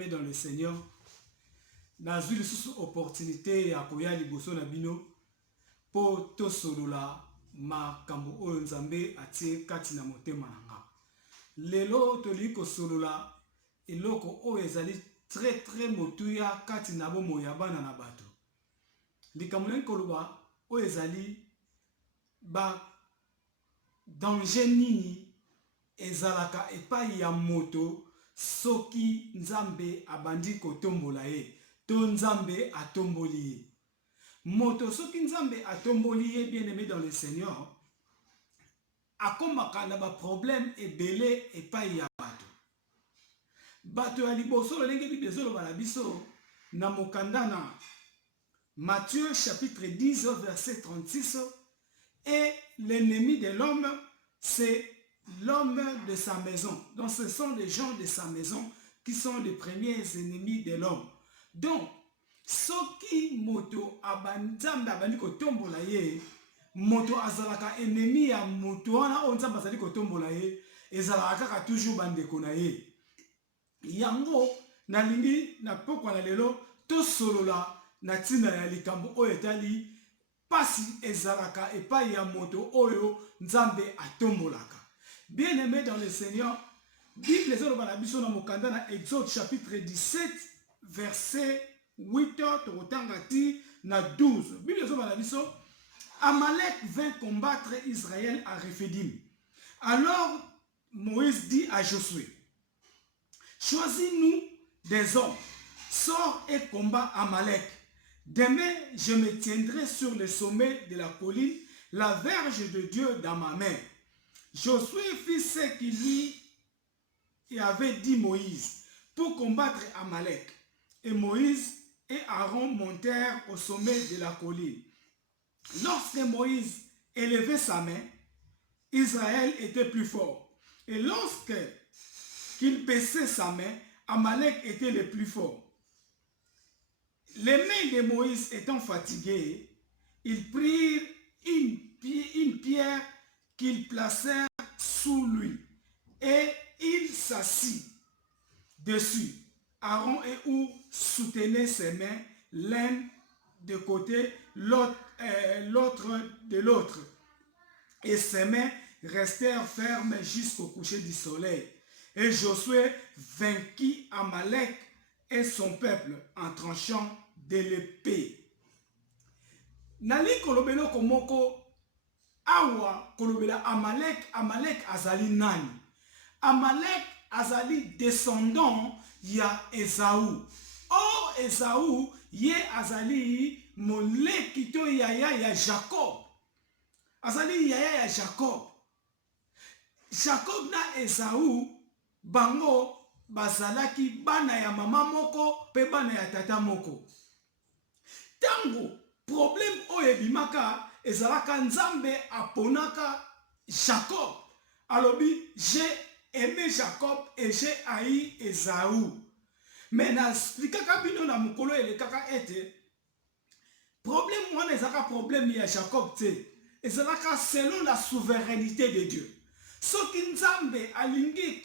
bien-aimés dans le Seigneur, dans une opportunité à koya liboso na bino po to solola makambo oyo Nzambe atie kati na motema nanga. Lelo toli ko solola eloko oyo ezali très motuya kati na bomo ya bana na bato. Likambo nini koloba oyo ezali ba danger nini ezalaka epai ya moto soki Nzambe abandi kotombola ye to Nzambe atomboli ye. Moto soki Nzambe atomboli ye, bien-aimé dans le Seigneur, akomaka na ba problème ebele epai ya bato. Bato ya liboso lolenge Bible ezoloba na biso na mokanda na Matthieu chapitre 10 verset 36, et l'ennemi de l'homme c'est l'homme de sa maison. Donc ce sont les gens de sa maison qui sont les premiers ennemis de l'homme. Donc soki moto Nzambe abandi kotombola ye, moto azalaka ennemi ya moto wana o Nzambe azali kotombola ye, ezalaka kaka toujours bandeko na ye. Yango nalingi na pokwa na lelo to solola na tina ya likambo oyo etali pasi ezalaka epai ya moto oyo Nzambe atombolaka. Bien-aimé dans le Seigneur, Bible ezoloba na biso na mokanda na Exode chapitre 17 verset 8 tokotangati na 12. Bible ezoloba na biso, Amalek vint combattre Israël à Rephidim. Alors Moïse dit à Josué, choisis-nous des hommes, sors et combat Amalek. Demain, je me tiendrai sur le sommet de la colline, la verge de Dieu dans ma main. Josué fit ce qu'il lui avait dit Moïse pour combattre Amalek. Et Moïse et Aaron montèrent au sommet de la colline. Lorsque Moïse élevait sa main, Israël était plus fort. Et lorsque il baissait sa main, Amalek était le plus fort. Les mains de Moïse étant fatiguées, ils prirent une pierre qu'ils placèrent sous lui et il s'assit dessus. Aaron et Hur soutenaient ses mains, l'un de côté, l'autre de l'autre. Et ses mains restèrent fermes jusqu'au coucher du soleil. Et Josué vainquit Amalek et son peuple en tranchant de l'épée. Nali kolobelo komoko awa kolobela Amalek azali nani? Amalek azali descendant ya Esaú. Or Esaú ye azali moleki to yaya ya Jacob. Azali yaya ya Jacob. Jacob na Esaú bango bazalaki bana ya mama moko pe bana ya tata moko. Tango problème oyo ebimaka ezalaka Nzambe aponaka Jacob. Alobi, j'ai aimé Jacob et j'ai haï Esaú. Mais na splikaka bino na mukolo elekaka ete problème wana ezalaka problème ya Jacob te. Ezalaka selon la souveraineté de Dieu. Soki Nzambe alingi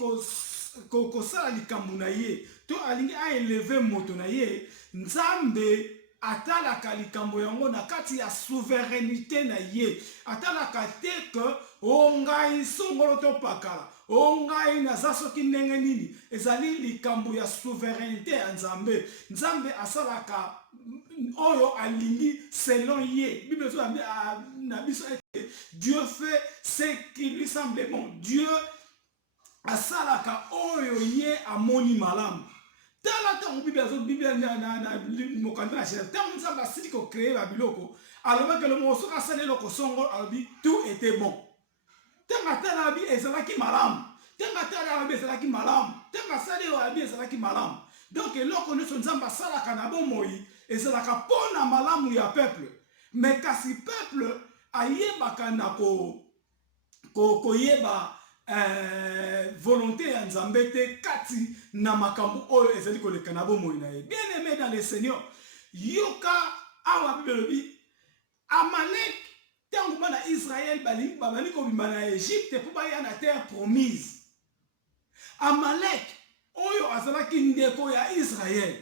kosala likambo na ye, to alingi aeleve moto na ye, Nzambe atalaka likambo yango na kati ya souveraineté na ye. Atalaka te ke ongai songolo to pakala, ongai naza soki ndenge nini. Ezali likambo ya souveraineté ya Nzambe. Nzambe asalaka oyo alingi selon ye. Bible na biso ete Dieu fait ce qui lui semble bon. Dieu asalaka oyo ye amoni malamu. Tala tango Bible na mokanda na chef. Tango Nzambe asili ko créer ba biloko, aloba ke le moso ka sala eloko songo alobi tout était bon. Tango tala bi ezalaki malamu. Tango tala bi ezalaki malamu. Tango sala bi ezalaki malamu. Donc eloko nyonso Nzambe asalaka na bomoi ezalaka pona malamu ya peuple. Mais kasi peuple ayebaka na koyeba volonté ya Nzambe te kati na makambo oyo ezali koleka na bomoi na ye. Bien-aimé dans le Seigneur, yoka awa Bible lobi Amalek tango bana Israël babali kobima na Égypte po baya na terre promise. Amalek oyo azalaki ndeko ya Israël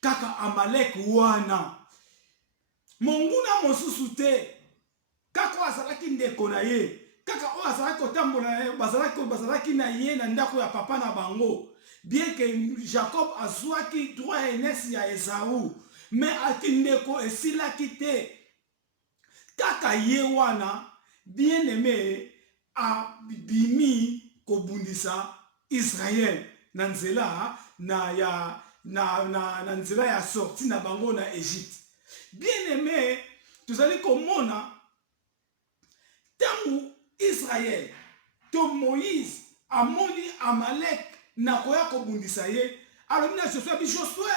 kaka Amalek wana monguna mosusu te kaka azalaki ndeko na ye kaka oyo azalaki kotambola bazalaki na ye na ndako ya papa na bango bien que Jacob azwaki droit ya enesi ya Esau mais ati ndeko esilaki te kaka ye wana bien aimé abimi kobundisa Israël na nzela na nzela ya sorti na bango na Égypte. Bien aimé, tozali komona tangu Israël to Moïse amoni Amalek na koya kobundisa ye alors na Josué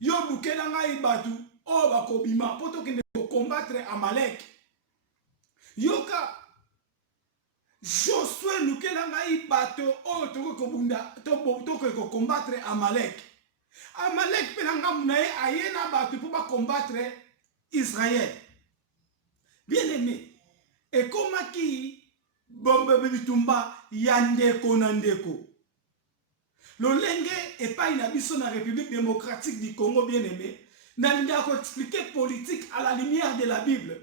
yo bukela ngai batu o bakobima poto kende combattre Amalek yoka Josué lukela ngai bato o toko combattre Amalek. Amalek pelanga munaye ayena bato pour combattre Israël. Bien aimé, et comme qui bombe bitumba ya ndeko na ndeko. Lolenge et pas une abisso na République démocratique du Congo, bien aimé, n'a ko expliquer politique à la lumière de la Bible.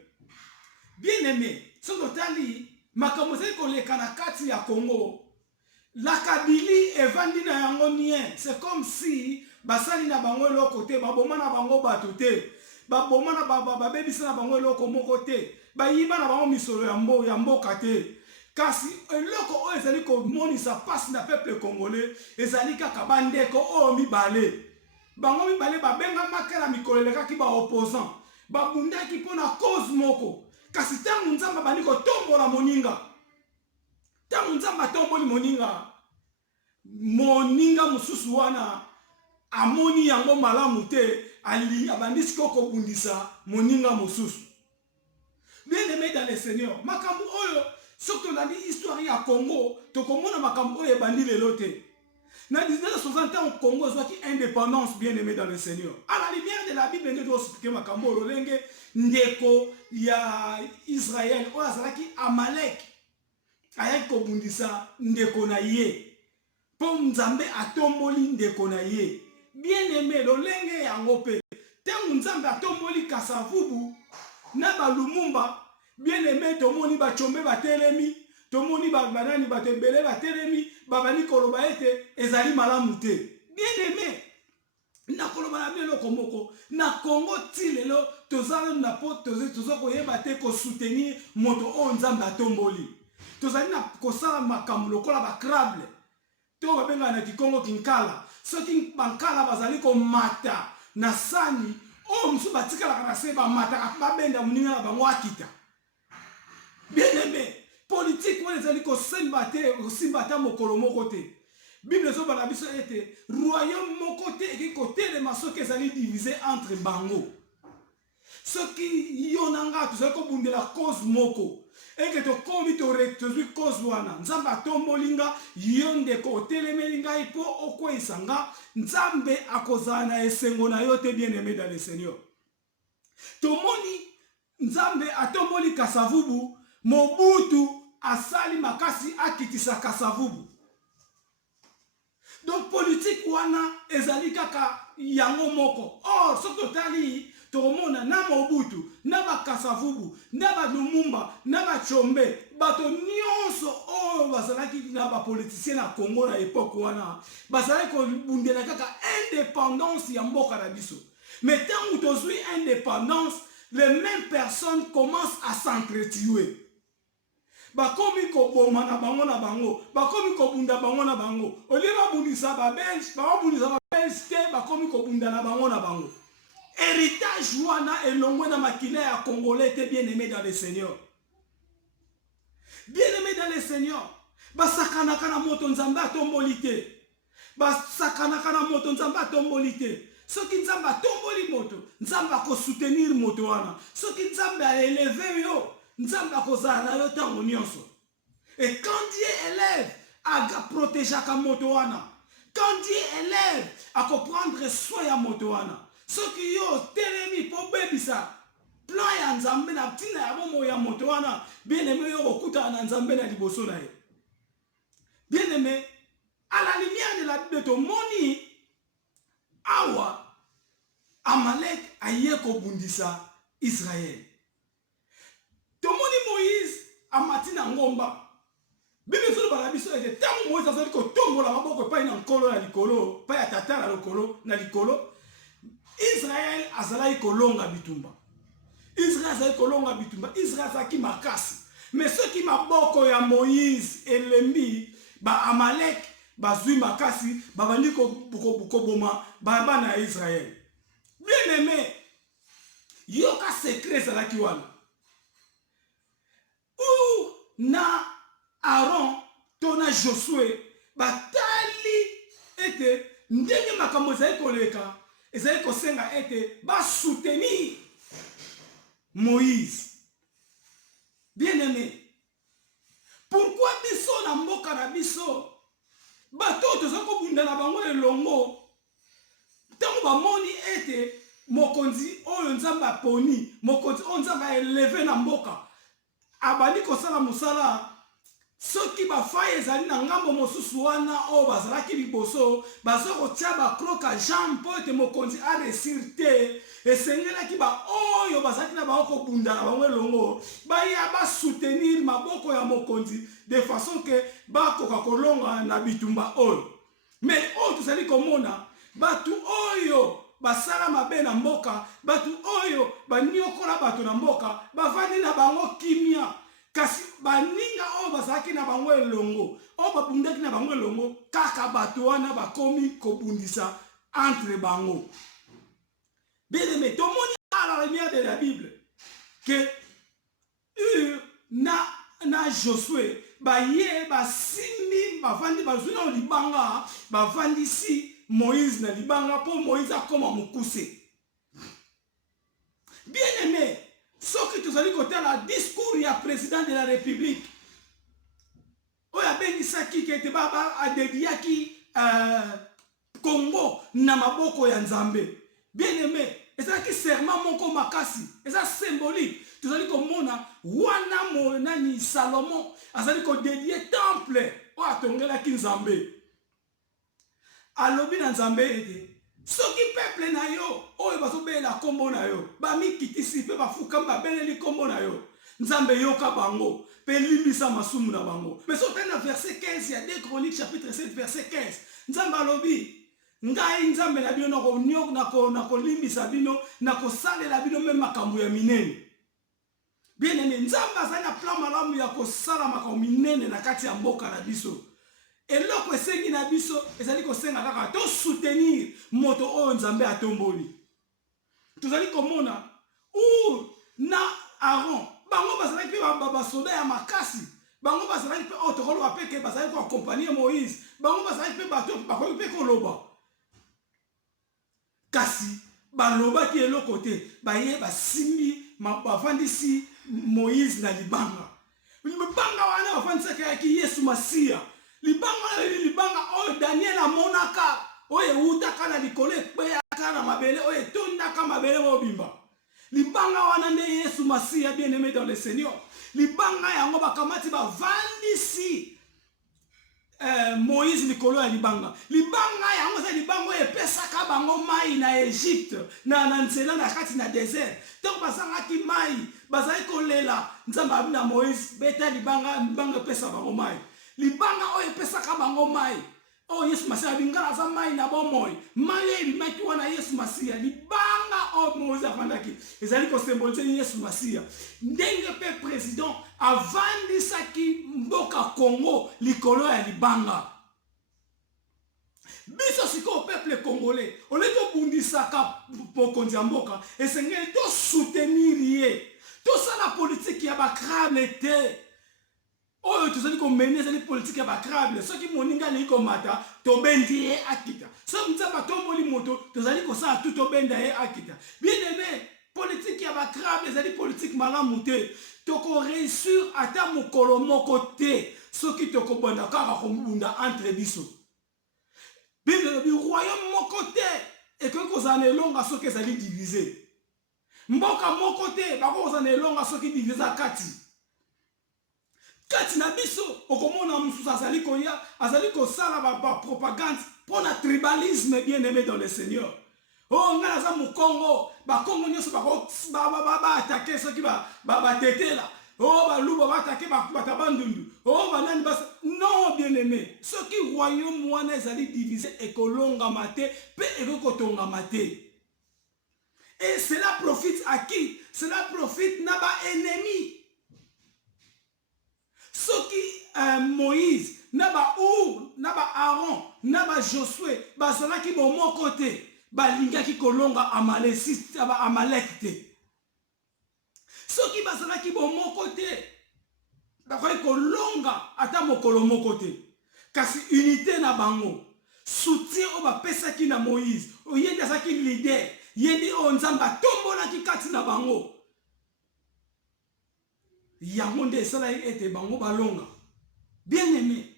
Bien aimé, son totali makamozeli koleka na kati ya Congo. La Kabylie evandi na yango nien. C'est comme si basali na bango eloko te, baboma na bango bato te, baboma na babebisa na bango eloko moko te, bayiba na bango misolo ya mboka te. Kasi eloko oyo ezali komonisa pasi na peuple congolais ezali kaka bandeko oyo mibale. Bango mibale babenga makela mikolo elekaki ba opposant. Babundaki mpona cause moko. Kasi tangu nzamba bandi kotombola moninga. Tangu nzamba tomboli moninga mususu wana amoni yango malamu te ali abandisi koko bundisa moninga mususu. Bien aimé dans le Seigneur, makambo oyo surtout dans l'histoire ya Congo tokomona makambo oyo ebandi lelo te. Na 1961 au Congo zwaki indépendance, bien aimé dans le Seigneur. À la lumière de la Bible nous doit expliquer makambo lolenge ndeko ya Israël oyo azalaki Amalek ayaki kobundisa ndeko na ye po nzambe atomboli ndeko na ye. Bien aimé lolenge yango pe tangu nzambe atomboli Kasavubu na balumumba bien aimé tomoni bachombe batelemi tomoni banani batebele batelemi babani koloba ete ezali malamu te. Bien aimé na koloba na bien lokomoko na Congo ti lelo tozala na po tozo koyeba te ko soutenir moto o nzambe atomboli. Tozali na kosala makambo lokola ba crable to babenga na Kikongo kinkala soki bankala bazali ko mata na sani o musu batikala na se ba mata babenda muninga na bango akita. Bien aimé, politique wana ezali ko simbata mokolo moko te. Bible zo bana biso ete royaume moko te eki kotelema soki ezali divisé entre bango. Soki yonanga tozali kobundela cause moko eke tokomi tozwi cause wana nzambe atombolinga yo ndeko otelemeli ngai mpo okweyisa nga nzambe akozala na esengo na yo te. Bien aimé dans le Seigneur, tomoni nzambe atomboli Kasavubu, Mobutu asali makasi akitisa Kasavubu. Donc politique wana ezali kaka yango moko. Or soki totali tomona na Mobutu na Kasavubu na Lumumba na Chombe bato nyonso oyo bazalaki na bapoliticien na Congo na époque wana bazalaki kobundela kaka indépendance ya mboka na biso. Mais tant que tozwi indépendance, les mêmes personnes commencent à s'entretuer. Bakomi ko boma na bango, bakomi ko bunda bango na bango. Oliba bundisa ba Belge, ba bundisa ba Belge te, bakomi ko bunda na bango. Héritage wana elongwe na makila ya Congolais te. Bien aimé dans le Seigneur. Bien aimé dans le Seigneur. Basakana kana moto nzambe atomboli te. Basakana kana moto nzambe atomboli te. Soki nzambe atomboli moto, nzambe ako soutenir moto wana. Soki nzambe a élevé yo, nzambe akozala na yo tango nyonso. Et quand Dieu élève, aga protéger ka moto wana. Quand Dieu élève, ako prendre soin ya moto wana. Soki yo telemi po bebisa plan ya nzambe na tina ya bomo ya moto wana, bien aimé yo okuta na nzambe na liboso na ye. Bien aimé, à la lumière de de la Bible tomoni awa Amalek aye kobundisa Israël. Tomoni Moïse amati na ngomba. Bible solo bala biso ete tango Moïse azali ko tombola maboko pa ina nkolo na likolo, pa ya tata na lokolo na likolo. Israël azali kolonga bitumba. Israël azali kolonga bitumba. Israël azaki makasi. Mais ceux qui maboko ya Moïse elembi ba Amalek bazui makasi babandi ko boma bana Israël. Bien aimé, yoka secret zalaki wana. Ou na Aaron tona Josué batali ete ndenge makambo ezali koleka ezali kosenga ete ba soutenir Moïse. Bien aimé, pourquoi biso na mboka na biso bato tozali kobunda na bango elongo ntango bamoni ete mokonzi oyo nzambe aponi, mokonzi oyo nzambe aeleve na mboka abandi kosala mosala, soki bafayi ezali na ngambo mosusu wana oyo bazalaki liboso baza kotia bakroka Jean mpo ete mokonzi aresir te, esengelaki oyo bazalaki na bango kobunda na bango elongo baya basoutenir maboko ya mokonzi de façon ke bakoka kolonga na bitumba oyo. Mais oyo tozali komona batu oyo basala mabe na mboka, batu oyo baniokola bato na mboka bavandi na bango kimia, kasi baninga oyo bazalaki na bango elongo oyo babundaki na bango elongo kaka bato wana bakomi kobundisa entre bango. Bien aimé, tomoni à la lumière de la Bible que na Josué baye basimbi bavandi bazwi na libanga bavandi si Moïse na libanga pour Moïse akoma mukuse. Bien aimé, ce que tu as dit côté la discours ya président de la République oya bengisaki ke te baba adediaki Congo na maboko ya Nzambe. Bien aimé, ezalaki serment moko makasi, eza symbolique. Tozali komona wana monani Salomon azali ko dédier temple o atongelaki Nzambe. Alobi na Nzambe ete soki peuple na yo oyo bazobela kombo na yo bamikitisi pe bafukamba beleli kombo na yo Nzambe yoka bango pe limbisa masumu na bango. Mais soki na verset 15 ya 2 Chroniques chapitre 7 verset 15 Nzambe alobi ngai Nzambe na bino nako limbisa bino nako salela bino même makambo ya minene. Bien aimé, Nzambe azali na plan malamu ya kosala makambo minene na kati ya mboka na biso. Eloko esengi na biso ezali kosenga kaka to soutenir moto oyo Nzambe atomboli. Tozali komona ou na Aaron bango bazalaki pe basoda ya makasi, bango bazalaki pe otokolo apeke bazalaki ko accompagner Moïse, bango bazalaki pe bato bakoki pe koloba. Kasi balobaki eloko te baye basimbi bafandisi Moïse na libanga. Libanga wana bafandisaki Yesu Masiya. Libanga oyo Daniel amonaka oyo utaka na likolo ekpeyaka na mabele oyo etondaka mabele mobimba. Libanga wana nde Yesu Masiya, bien aimé dans le Seigneur. Libanga yango bakamati bavandisi Moïse likolo ya libanga. Libanga yango za libanga oyo epesaka bango mai na Egypte na nzela na kati na désert. Donc bazangaki mai bazali kolela Nzambe abi na Moïse beta libanga epesa bango mai. Libanga oyo epesaka bango mai. Oh Yesu Masiya bingala za mai na bomoi. Mai ebimaki wana Yesu Masiya. Libanga oyo Moïse avandaki ezali ko symboliser Yesu Masiya. Ndenge pe président avandisaki mboka Congo likolo ya libanga. Biso siko peuple congolais oleto bundisaka pokonzi ya mboka esengeli to soutenir ye. To sala politique ya bakrable te. Oyo tozali komene ezali politique ya bakrable. Soki moninga ali komata tobendi ye akita. Soki Nzambe atomboli moto tozali kosala tout tobenda ye akita. Bien aimé, politique ya bakrable ezali politique malamu te. Toko réussir ata mokolo moko te soki toko bonda kaka kombunda entre biso. Bible bi royaume moko te ekoki kozala elonga soki ezali divisé. Mboka moko te bako kozala elonga soki divisé kati. Kati na biso okomona mususu azali koya azali kosala ba propagande pour le tribalisme bien aimé dans le Seigneur. Oh, nga naza mukongo, ba kongo nyoso ba attaquer ceux qui ba tete là. Oh, ba luba ba attaquer ba tabandundu. Oh, ba nani ba non bien aimé. Ceux qui royaume wana ezali divisé et kolonga maté, pe ekotonga maté. Et cela profite à qui? Cela profite na ba ennemi. Ceux qui Moïse, na ba Aaron, na ba Josué, ba zala ki bon mon côté. Balinga ki kolonga Amalek te. Soki basala ki bon mon côté, bakoy kolonga ata mokolo moko te. Kasi unité na bango, soutien o ba pesa ki na Moïse, o yende sa ki leader, yende o nzamba tombola ki kati na bango. Yango nde sala ete bango balonga. Bien aimé.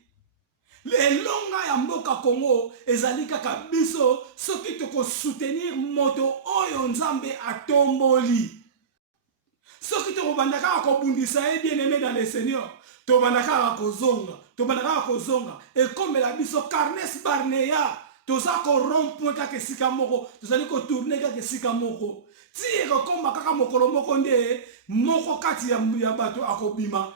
Les longa ya mboka Congo ezali kaka biso soki toko soutenir moto oyo nzambe atomboli. Soki toko bandaka ko bundisa bien aimé dans le Seigneur. To bandaka ko zonga. Et comme la biso Carnes Barnea, to za ko rompre kaka sika moko, to zali ko tourner kaka sika moko. Ti ko komba kaka mokolo moko nde moko kati ya bato akobima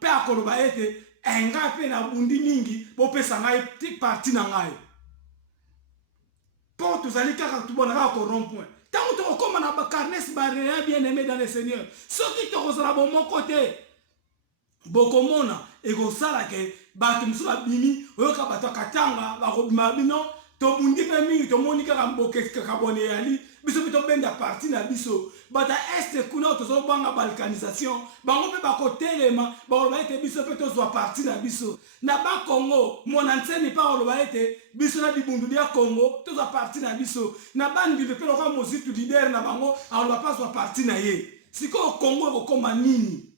pe akoloba ete enga pe na bundi mingi bo pesa ngai ti parti na ngai po tozali kaka tubonaka ko rond-point tango to koma na ba Carnes Barnea bien aimé dans le Seigneur soki to kozala bon mon côté bokomona ekosala ke bato musu babimi oyoka bato katanga bakobima bino to bundi pe mingi to moni kaka mboke kaka bone yali biso bito benda parti na biso bata este kuna tozo banga balkanisation bango pe bakotelema bakoloba ete biso pe tozwa parti na biso na ba Congo mona nseni pa bakoloba ete biso na bibundu ya Congo tozwa parti na biso na bandi pe loka mozitu leader na bango akoloba pa zwa parti na ye siko Congo ekokoma nini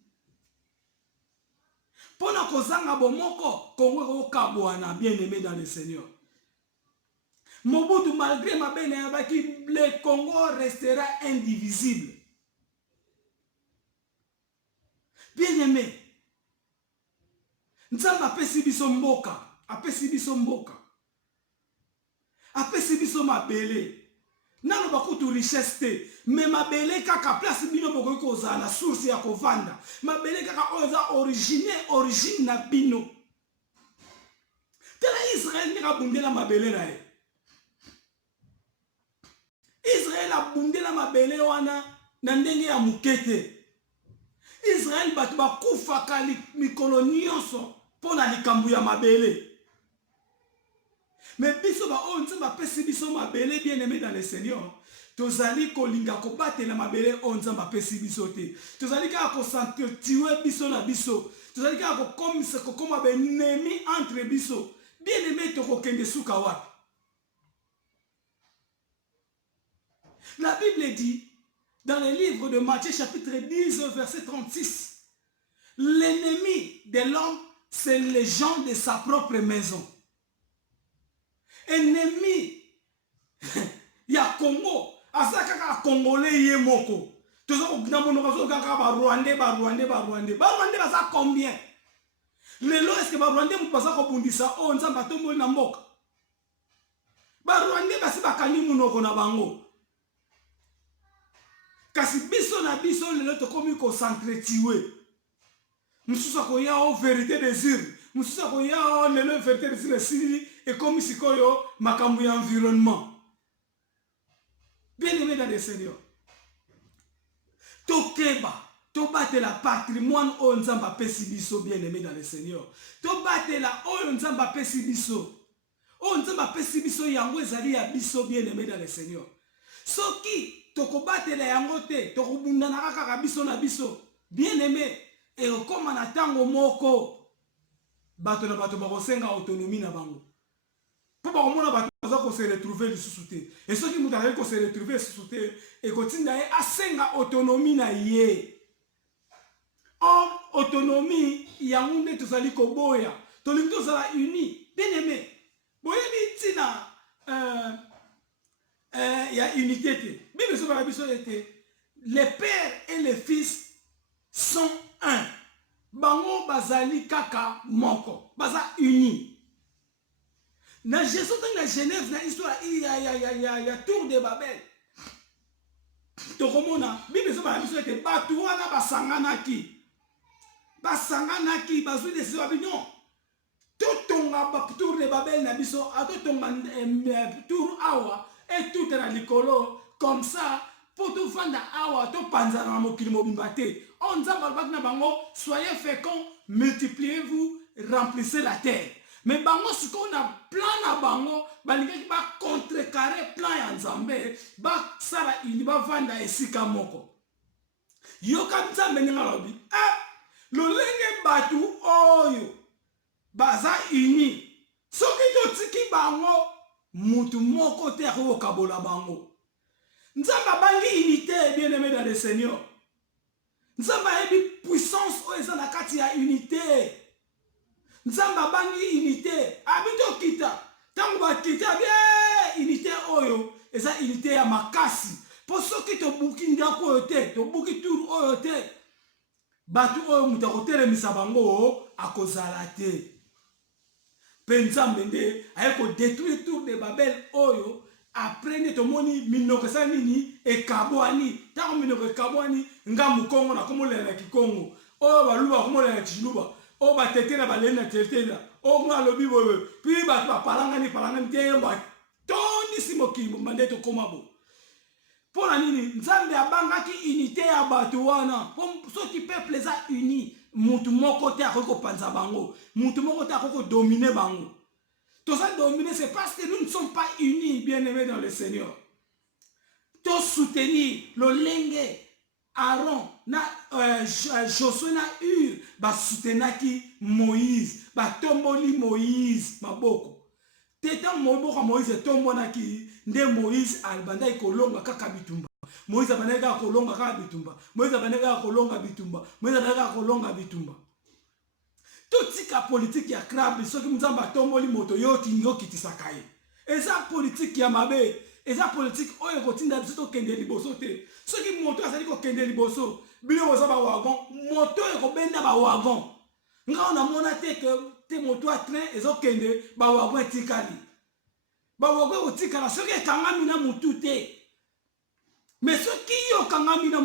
pona kozanga bomoko Congo ekokabwana bien aimé dans le Seigneur. Mobutu, malgré ma bene, le Congo restera indivisible. Bien aimé, Nzamba apesi biso mboka, apesi biso mabele. Nano bakutu richesse te, mais mabele kaka place bino bokoki kozala na source ya kovanda. Mabele kaka oza origine na bino. Tela Israël nika bundela mabele na ye. Israël a bundé la mabele wana na ndenge ya mukete. Israël batu bakufa ka mikolo nyonso pona likambu ya mabele. Mais biso ba o nzamba pesi biso mabele bien aimé dans le Seigneur. Tozali kolinga ko batela mabele o nzamba pesi biso te. Tozali ka ko s'entretuer biso na biso. Tozali ka ko komisa ko koma be ennemi entre biso. Bien aimé to ko kende suka wapi. La Bible dit, dans le livre de Matthieu chapitre 10, verset 36, l'ennemi de l'homme, c'est les gens de sa propre maison. Ennemi, il y a Congo, à ça qu'il y a Congolais, il y a Moko. Tout ça, il y a Rwandais, Rwandais, ça combien? Les lois, est-ce que Rwandais, vous passez à Bundisa, on s'en bat tout le monde dans Mok. Rwandais, c'est pas Kali Mounoko na bango. Kasi biso na biso lelo to komi ko s'entretuer. Mususa ko ya o vérité désir. Mususa ko ya o lelo vérité désir si et comme sikoyo makambu ya environnement. Bien aimé dans le Seigneur. To keba, to bate la patrimoine o nzamba pesi biso bien aimé dans le Seigneur. To bate la o nzamba pesi biso. O nzamba pesi biso yango ezali ya biso bien aimé dans le Seigneur. Soki tokobatela yango te tokobundana kaka biso na biso bien aimé et okoma na tango moko bato na bato bakosenga autonomie na bango po bakomona bato baza ko se retrouver lisusu te et soki mutu azali ko se retrouver lisusu te ekotinda ye asenga autonomie na ye or autonomie yango nde tozali koboya tolingi tozala uni bien aimé boyebi ntina il y a unité. Bible sur la Bible était les pères et les fils sont un. Bango bazali kaka moko, baza uni. na Jésus na Genève na histoire ya tour de Babel tokomona Bible so ba biso ete batu wana basanganaki bazwi décision abi non totonga ba tour de Babel na biso atotonga tour awa et tout na likolo comme ça pour tout vanda awa to panza na mokili mobimba te on nzamba alobaki na bango soyez féconds multipliez-vous remplissez la terre. Mais bango siko na plan na bango balingaki ba contrecarrer plan ya Nzambe ba sala ini ba vanda esika moko. Yoka Nzambe ninga lobi lolenge batu oyo baza ini soki totiki bango mutu moko te akokabola bango. Nzambe bangi unité bien aimé dans le Seigneur. Nzambe yebi puissance oyo eza na kati ya unité. Nzamba bangi unité abito kita tangu bakita bien unité oyo eza unité ya makasi po soki to buki ndako oyo te to buki tour oyo te batu oyo mutakotelemisa bango akozala te pe Nzambe nde ayeko détruire tour de Babel oyo après ne tomoni minoko sa nini ekabwani tangu minoko ekabwani ngamu Kongo na komolela kikongo oyo baluba komolela kiluba o ba tetela balena tetela o mwa lobi boye puis ba palangani te mba toni simokimo mandeto komabo pona nini Nzambe abangaki unité ya batu wana po soki peuple za uni mutu moko te akoko panza bango mutu moko te akoko dominer bango to ça dominer c'est parce que nous ne sommes pas unis bien-aimés dans le Seigneur to soutenir le lenge Aaron na Josué na Hur ba soutenaki Moïse ba tomboli Moïse maboko teta moboko Moïse tombonaki nde Moïse albanda ikolonga kaka bitumba Moïse abaneka kolonga kaka bitumba Moïse abaneka kolonga bitumba Moïse abaneka kolonga bitumba totika politique ya krabi soki Nzamba tomboli moto yo kitisaka ye eza politique ya mabe eza politique oyo kotinda biso to kende liboso te soki moto azali ko kende liboso bino oza ba wagon moto eko benda ba wagon nga on a mona te moto a train ezo kende ba wagon etikali ba wagon otikala soki ekangami na mutu te mais soki yo kangami na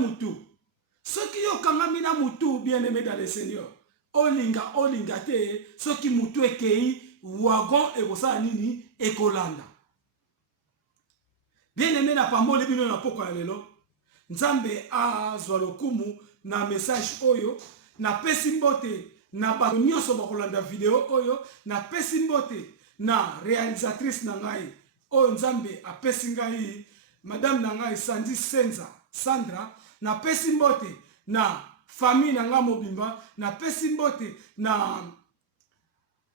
mutu bien aimé dans le Seigneur olinga te soki mutu ekei wagon ekosala nini ekolanda. Bien aimé na pamboli bino na poko ya lelo Nzambe azwa lokumu na message oyo na pesi mbote na bato nyonso bakolanda video oyo na pesi mbote na réalisatrice na ngai oyo Nzambe apesi ngai madame na ngai Sandi Senza Sandra na pesi mbote na famille na ngai mobimba na pesi mbote na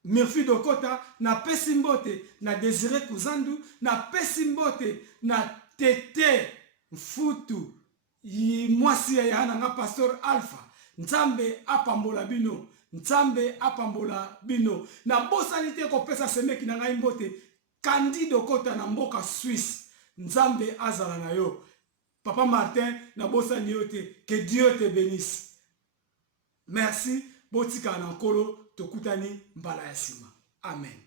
Murphy Dokota na pesi mbote na Désiré Kuzandu na pesi mbote na Tete Mfutu mwasi ya nanga Pastor Alpha. Nzambe apambola bino, Nzambe apambola bino na bosanite ko pesa semeki na ngai mbote Kandi Dokota na mboka Suisse. Nzambe azala na yo Papa Martin na bosani yote, que Dieu te bénisse. Merci botika na nkolo tokutani mbala ya sima. Amen.